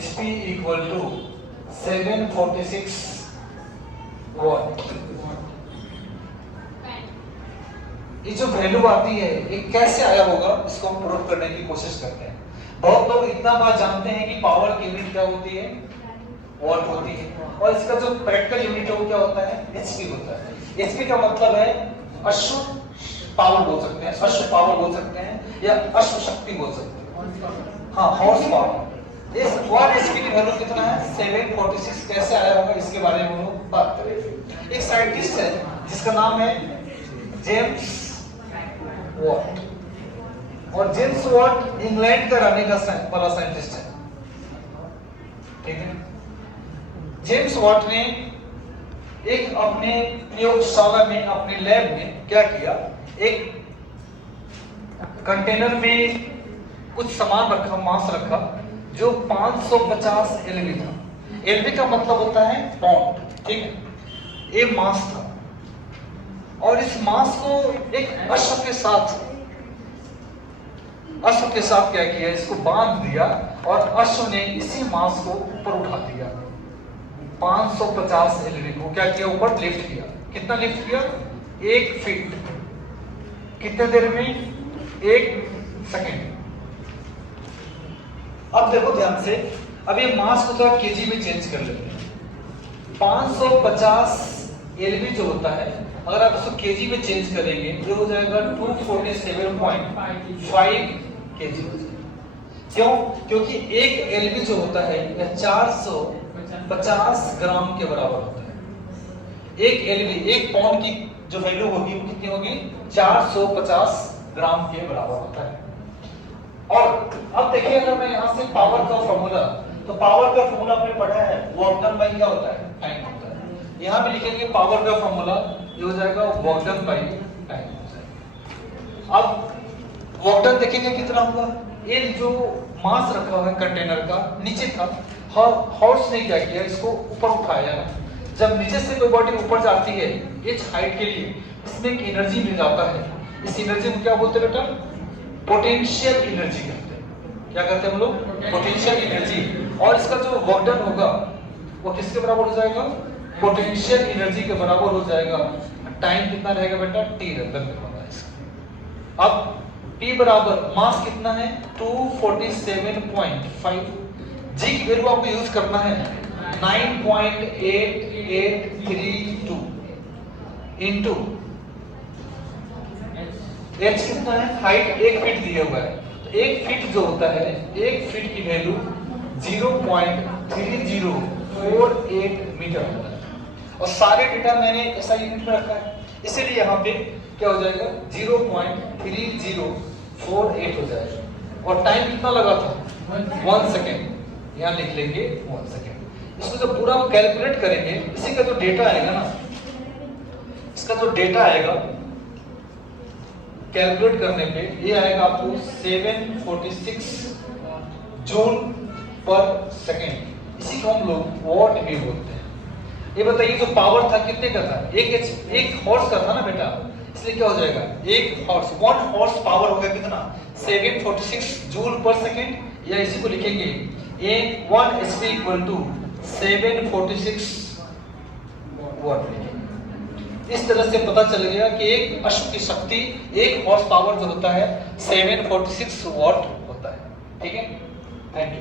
HP equal to 746 what. ये जो value आती है ये कैसे आया होगा, इसको हम प्रूव करने की कोशिश करते हैं। बहुत लोग इतना बात जानते हैं कि पावर की यूनिट क्या होती है, वॉट होती है, और इसका जो प्रैक्टिकल यूनिट है वो क्या होता है, एचपी होता है। एचपी का मतलब है अश्व पावर बोल सकते हैं, अश्व पावर बोल सकते हैं, या अश्व शक्ति बोल सकते हैं। हाँ, हॉर्स पावर। इस 1 एचपी की वैल्यू कितना है, 746। कैसे आया होगा इसके बारे में हम लोग बात करेंगे। एक साइंटिस्ट है जिसका नाम है जेम्स वॉट, और जेम्स वॉट इंग्लैंड का रहने का वाला साइंटिस्ट है, ठीक है। जेम्स वॉट ने एक अपने प्रयोगशाला में, अपने लैब में क्या किया, एक कंटेनर में कुछ सामान रखा, मास रखा, जो 550 एलवी था। एलवी का मतलब होता है पाउंड, ठीक है। ये मास था, और इस मास को एक अश्व के साथ क्या किया, इसको बांध दिया, और अश्व ने इसी मास को ऊपर उठा दिया। 550 एलवी को क्या किया, ऊपर लिफ्ट किया। कितना लिफ्ट किया, 1 फीट। कितने देर में, 1 सेकेंड। अब देखो ध्यान से, अब ये मास को थोड़ा केजी में चेंज कर लेते हैं। 550 एलवी जो होता है, अगर आप इसको केजी में चेंज करेंगे, ये हो जाएगा 247.5 केजी। क्यों? क्योंकि एक एलवी जो होता है यह 450 ग्राम के बराबर होता है। एक एलवी, 1 पाउंड की जो वैल्यू होगी वो कितनी होगी, 450 ग्राम के बराबर होता है। और अब देखिए, अगर मैं यहाँ से पावर का फॉर्मूला, तो पावर का फॉर्मूला आपने पढ़ा है, वर्क डन बाय क्या होता है, टाइम होता है। यहाँ पे लिखेंगे पावर का फॉर्मूला, ये हो जाएगा वर्क डन बाय टाइम हो जाएगा। अब वर्क डन देखेंगे कितना होगा। ये जो मास रखा हुआ है कंटेनर का, नीचे था, हॉर्स ने क्या किया, इसको ऊपर उठाया। जब नीचे से कोई बॉडी ऊपर जाती है इस हाइट के लिए, इसमें एक एनर्जी मिल जाता है। इस एनर्जी को क्या बोलते हैं बेटा, पोटेंशियल एनर्जी कहते हैं। क्या कहते हैं हम लोग, पोटेंशियल एनर्जी। और इसका जो वर्क डन होगा वो किसके बराबर हो जाएगा, पोटेंशियल एनर्जी के बराबर हो जाएगा। टाइम कितना रहेगा बेटा, टी रंदन करवाना है इसका। अब P बराबर मास कितना है, 247.5। जी की वैल्यू आपको यूज करना है 9.8832 इनटू h कितना है, हाइट 1 फीट दिया हुआ है। तो 1 फीट जो होता है, 1 फीट की वैल्यू 0.3048 मीटर होता है। और सारे डेटा मैंने ऐसा यूनिट में रखा है, इसीलिए यहाँ पे क्या हो जाएगा, 0.3048 हो जाएगा। और टाइम कितना लगा था, 1 सेकेंड। यहाँ लिख लेंगे 1 सेकेंड। इसको जब पूरा कैलकुलेट करेंगे, इसी का जो डेटा आएगा ना, इसका जो डेटा आएगा कैलकुलेट करने पे, ये आएगा आपको 746 जूल पर सेकेंड। इसी को हम लोग वॉट भी बोलते हैं। ये बताइए, जो पावर था कितने का था, एक हॉर्स का था ना बेटा, इसलिए क्या हो जाएगा, 1 हॉर्स, 1 हॉर्स पावर हो गया कितना, 746 जूल पर सेकेंड। या इसी को लिखेंगे 1 HP इक्वल टू 746 वॉट। इस तरह से पता चल गया कि एक अश्व की शक्ति, 1 हॉर्स पावर जो होता है 746 वॉट होता है। ठीक है, थैंक यू।